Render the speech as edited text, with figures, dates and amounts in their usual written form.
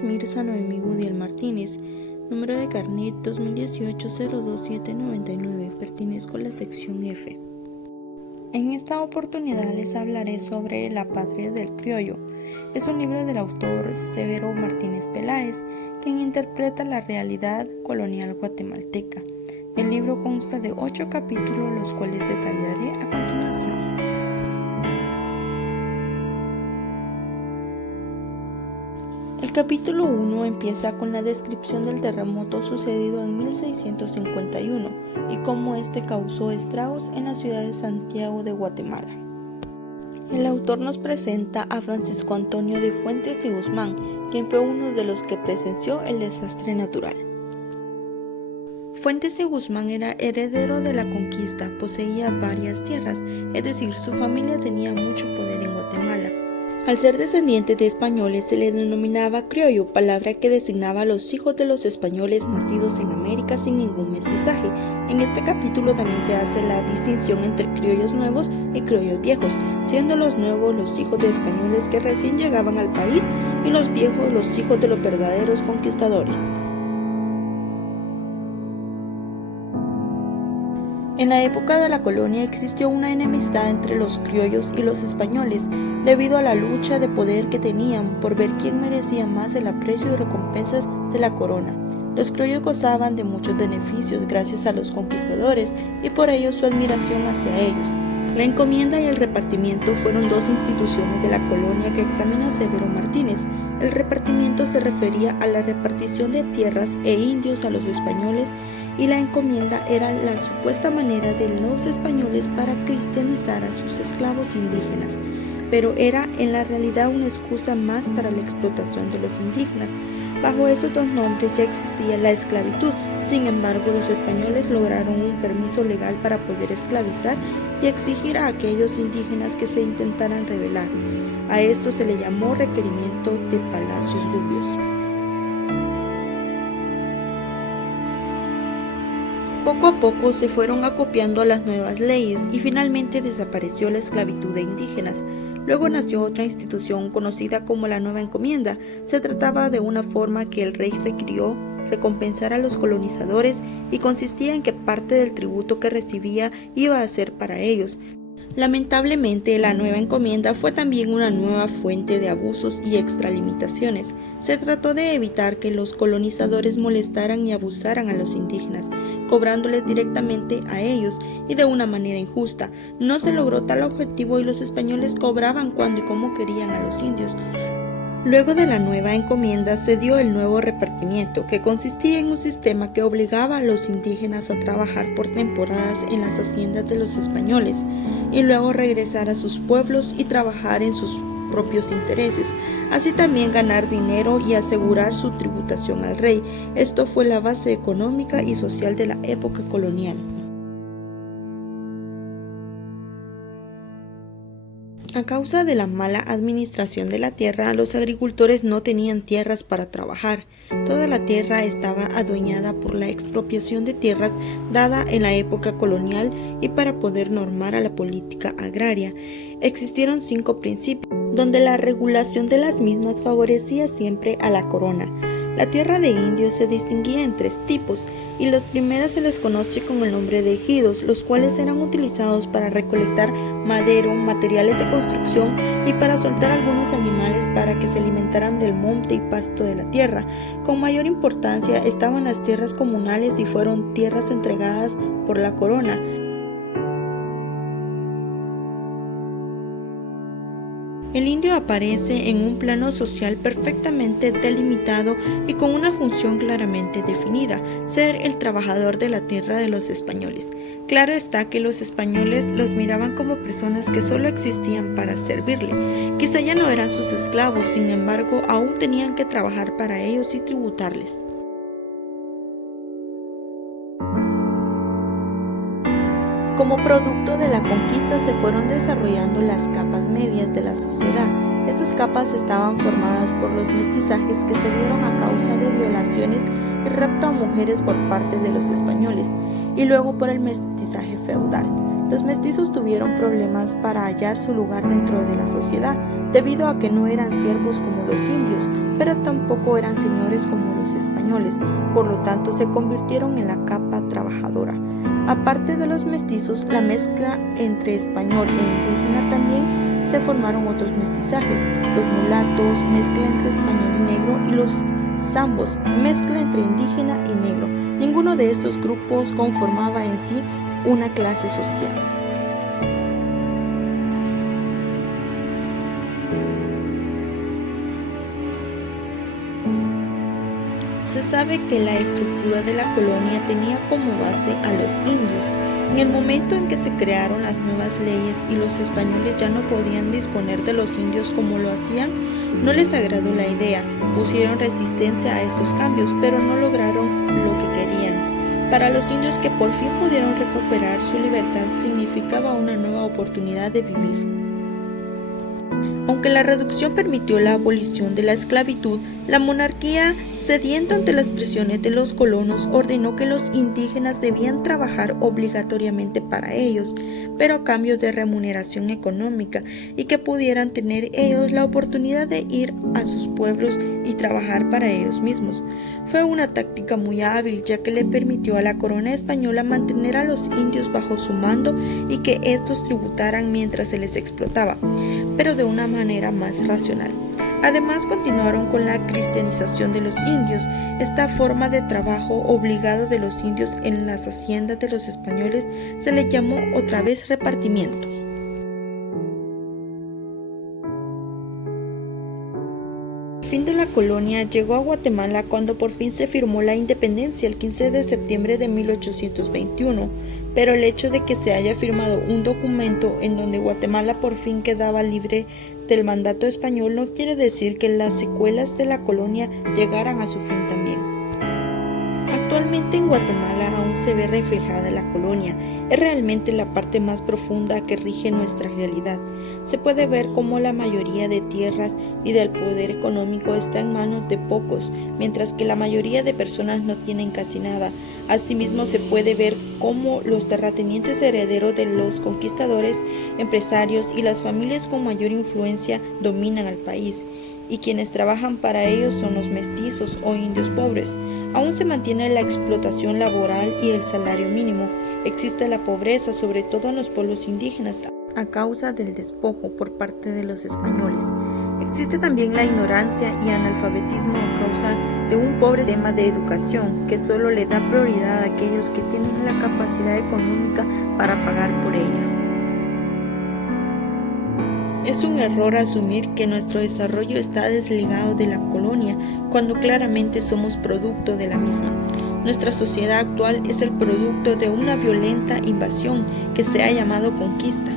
es Mirza Noemí Gudiel Martínez, número de carnet 2018-02799, pertenezco a la sección F. En esta oportunidad les hablaré sobre La patria del criollo. Es un libro del autor Severo Martínez Peláez, quien interpreta la realidad colonial guatemalteca. El libro consta de 8 capítulos, los cuales detallaré a continuación. El capítulo 1 empieza con la descripción del terremoto sucedido en 1651 y cómo este causó estragos en la ciudad de Santiago de Guatemala. El autor nos presenta a Francisco Antonio de Fuentes y Guzmán, quien fue uno de los que presenció el desastre natural. Fuentes y Guzmán era heredero de la conquista, poseía varias tierras, es decir, su familia tenía mucho poder en Guatemala. Al ser descendiente de españoles se le denominaba criollo, palabra que designaba a los hijos de los españoles nacidos en América sin ningún mestizaje. En este capítulo también se hace la distinción entre criollos nuevos y criollos viejos, siendo los nuevos los hijos de españoles que recién llegaban al país y los viejos los hijos de los verdaderos conquistadores. En la época de la colonia existió una enemistad entre los criollos y los españoles, debido a la lucha de poder que tenían por ver quién merecía más el aprecio y recompensas de la corona. Los criollos gozaban de muchos beneficios gracias a los conquistadores y por ello su admiración hacia ellos. La encomienda y el repartimiento fueron dos instituciones de la colonia que examina Severo Martínez. El repartimiento se refería a la repartición de tierras e indios a los españoles, y la encomienda era la supuesta manera de los españoles para cristianizar a sus esclavos indígenas, pero era en la realidad una excusa más para la explotación de los indígenas. Bajo estos dos nombres ya existía la esclavitud, sin embargo los españoles lograron un permiso legal para poder esclavizar y exigir a aquellos indígenas que se intentaran rebelar. A esto se le llamó requerimiento de Palacios Rubios. Poco a poco se fueron acopiando las nuevas leyes y finalmente desapareció la esclavitud de indígenas. Luego nació otra institución conocida como la Nueva Encomienda. Se trataba de una forma que el rey requirió recompensar a los colonizadores y consistía en que parte del tributo que recibía iba a ser para ellos. Lamentablemente, la Nueva Encomienda fue también una nueva fuente de abusos y extralimitaciones. Se trató de evitar que los colonizadores molestaran y abusaran a los indígenas, cobrándoles directamente a ellos y de una manera injusta. No se logró tal objetivo y los españoles cobraban cuando y como querían a los indios. Luego de la Nueva Encomienda se dio el nuevo repartimiento, que consistía en un sistema que obligaba a los indígenas a trabajar por temporadas en las haciendas de los españoles y luego regresar a sus pueblos y trabajar en sus propios intereses, así también ganar dinero y asegurar su tributación al rey. Esto fue la base económica y social de la época colonial. A causa de la mala administración de la tierra, los agricultores no tenían tierras para trabajar. Toda la tierra estaba adueñada por la expropiación de tierras dada en la época colonial y para poder normar a la política agraria. Existieron 5 principios, donde la regulación de las mismas favorecía siempre a la corona. La tierra de indios se distinguía en 3 tipos, y las primeras se les conoce con el nombre de ejidos, los cuales eran utilizados para recolectar madero, materiales de construcción y para soltar algunos animales para que se alimentaran del monte y pasto de la tierra. Con mayor importancia estaban las tierras comunales y fueron tierras entregadas por la corona. El indio aparece en un plano social perfectamente delimitado y con una función claramente definida: ser el trabajador de la tierra de los españoles. Claro está que los españoles los miraban como personas que solo existían para servirle. Quizá ya no eran sus esclavos, sin embargo, aún tenían que trabajar para ellos y tributarles. Como producto de la conquista se fueron desarrollando las capas medias de la sociedad. Estas capas estaban formadas por los mestizajes que se dieron a causa de violaciones y rapto a mujeres por parte de los españoles, y luego por el mestizaje feudal. Los mestizos tuvieron problemas para hallar su lugar dentro de la sociedad, debido a que no eran siervos como los indios, pero tampoco eran señores como los españoles, por lo tanto se convirtieron en la capa trabajadora. Aparte de los mestizos, la mezcla entre español e indígena también se formaron otros mestizajes: los mulatos, mezcla entre español y negro, y los zambos, mezcla entre indígena y negro. Ninguno de estos grupos conformaba en sí una clase social. Se sabe que la estructura de la colonia tenía como base a los indios. En el momento en que se crearon las nuevas leyes y los españoles ya no podían disponer de los indios como lo hacían, no les agradó la idea. Pusieron resistencia a estos cambios, pero no lograron lo que querían. Para los indios, que por fin pudieron recuperar su libertad, significaba una nueva oportunidad de vivir. Aunque la reducción permitió la abolición de la esclavitud, la monarquía, cediendo ante las presiones de los colonos, ordenó que los indígenas debían trabajar obligatoriamente para ellos, pero a cambio de remuneración económica, y que pudieran tener ellos la oportunidad de ir a sus pueblos y trabajar para ellos mismos. Fue una táctica muy hábil, ya que le permitió a la corona española mantener a los indios bajo su mando y que estos tributaran mientras se les explotaba, pero de una manera más racional. Además, continuaron con la cristianización de los indios. Esta forma de trabajo obligado de los indios en las haciendas de los españoles se le llamó otra vez repartimiento. El fin de la colonia llegó a Guatemala cuando por fin se firmó la independencia el 15 de septiembre de 1821, pero el hecho de que se haya firmado un documento en donde Guatemala por fin quedaba libre del mandato español no quiere decir que las secuelas de la colonia llegaran a su fin también. Actualmente en Guatemala aún se ve reflejada la colonia. Es realmente la parte más profunda que rige nuestra realidad. Se puede ver cómo la mayoría de tierras y del poder económico está en manos de pocos, mientras que la mayoría de personas no tienen casi nada. Asimismo, se puede ver cómo los terratenientes herederos de los conquistadores, empresarios y las familias con mayor influencia dominan al país, y quienes trabajan para ellos son los mestizos o indios pobres. Aún se mantiene la explotación laboral y el salario mínimo. Existe la pobreza, sobre todo en los pueblos indígenas, a causa del despojo por parte de los españoles. Existe también la ignorancia y analfabetismo a causa de un pobre sistema de educación que solo le da prioridad a aquellos que tienen la capacidad económica para pagar por ella. Es un error asumir que nuestro desarrollo está desligado de la colonia, cuando claramente somos producto de la misma. Nuestra sociedad actual es el producto de una violenta invasión que se ha llamado conquista.